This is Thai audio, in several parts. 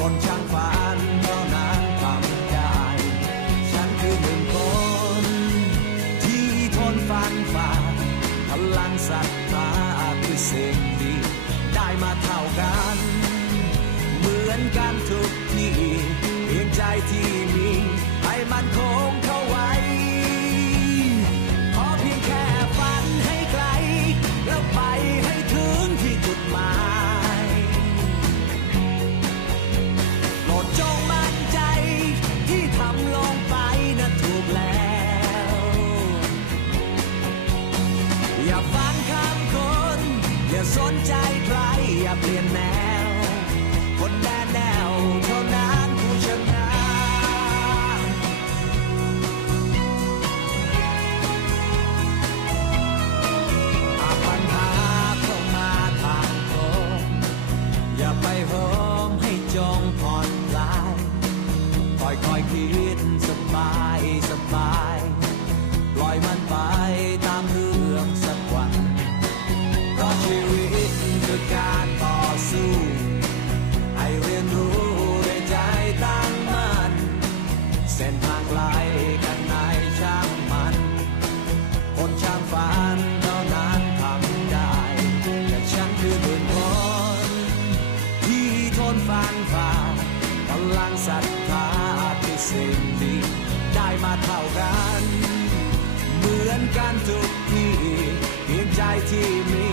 บนช่างฝันเท่านั้นทำได้ ฉันคือหนึ่งคน ที่ทนฟันฝ่าพลังศรัทธาคือสิ่งดีได้มาเท่ากัน เหมือนกันทุกทีเพียงใจที่มีให้มันคง อยมันไปตามเรื่องสักวันเพราะชีวิตคือการต่อสู้ให้เรียนรู้ด้วยใจตั้งมั่นเส้นทางไกลกันไหนช่างมันคนช่างฝันเท่านั้นทำได้แต่ฉันคือหนึ่งคนที่ทนฟันฝ่าพลังศรัทธาที่สิ่งดีได้มาเท่ากัน อนกันทุกทีเพียงใจที่มี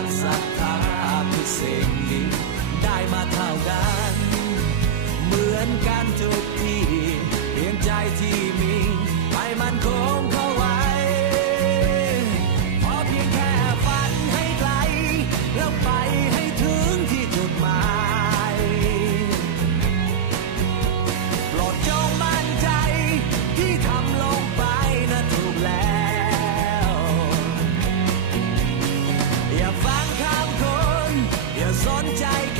พลังศรัทธาคือสิ่งดีได้มาเท่ากัน เหมือนกันทุก สนใจ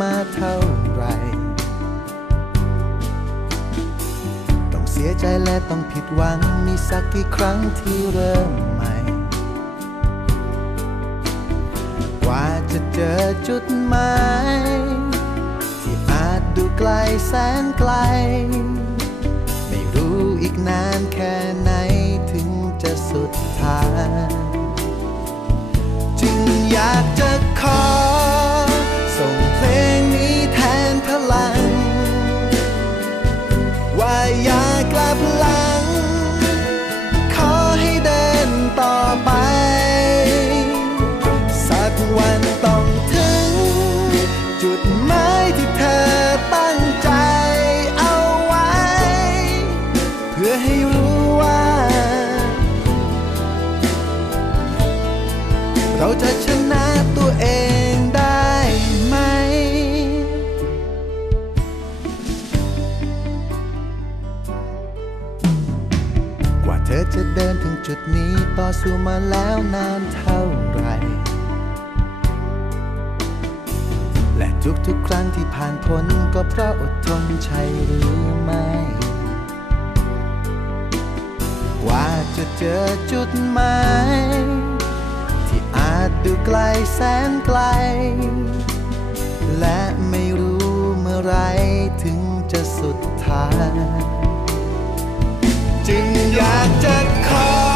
มาเท่าไร ต้องเสียใจและต้องผิดหวัง มีสักกี่ครั้งที่เริ่มใหม่ กว่าจะเจอจุดหมายที่อาจดูไกลแสนไกล ไม่รู้อีกนานแค่ไหนถึงจะสุดทาง ดหมายที่เธอตั้งใจเอาไว้ เพื่อให้รู้ว่า เราจะชนะตัวเองได้ไหม กว่าเธอจะเดินถึงจุดนี้ต่อสู้มาแล้วนานเท่า ครั้งที่ผ่านพ้นก็เพราะอดทนใช่หรือไม่ กว่าจะเจอจุดหมายที่อาจดูไกลแสนไกล และไม่รู้เมื่อไรถึงจะสุดทางจึงอยากจะขอ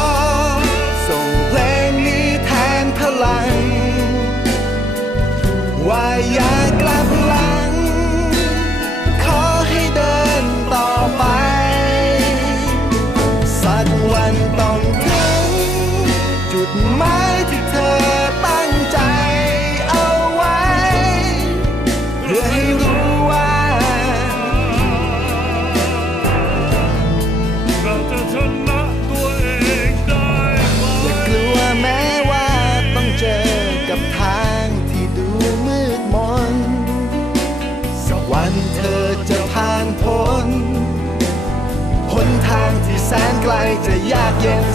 จุดหมายที่เธอตั้งใจเอาไว้เพื่อให้รู้ว่า เราจะชนะตัวเองได้ไหมอย่ากลัวแม้ว่าต้องเจอกับทางที่ดูมืดมนสักวันเธอจะผ่านพ้นหนทางที่แสนไกลจะยากเย็น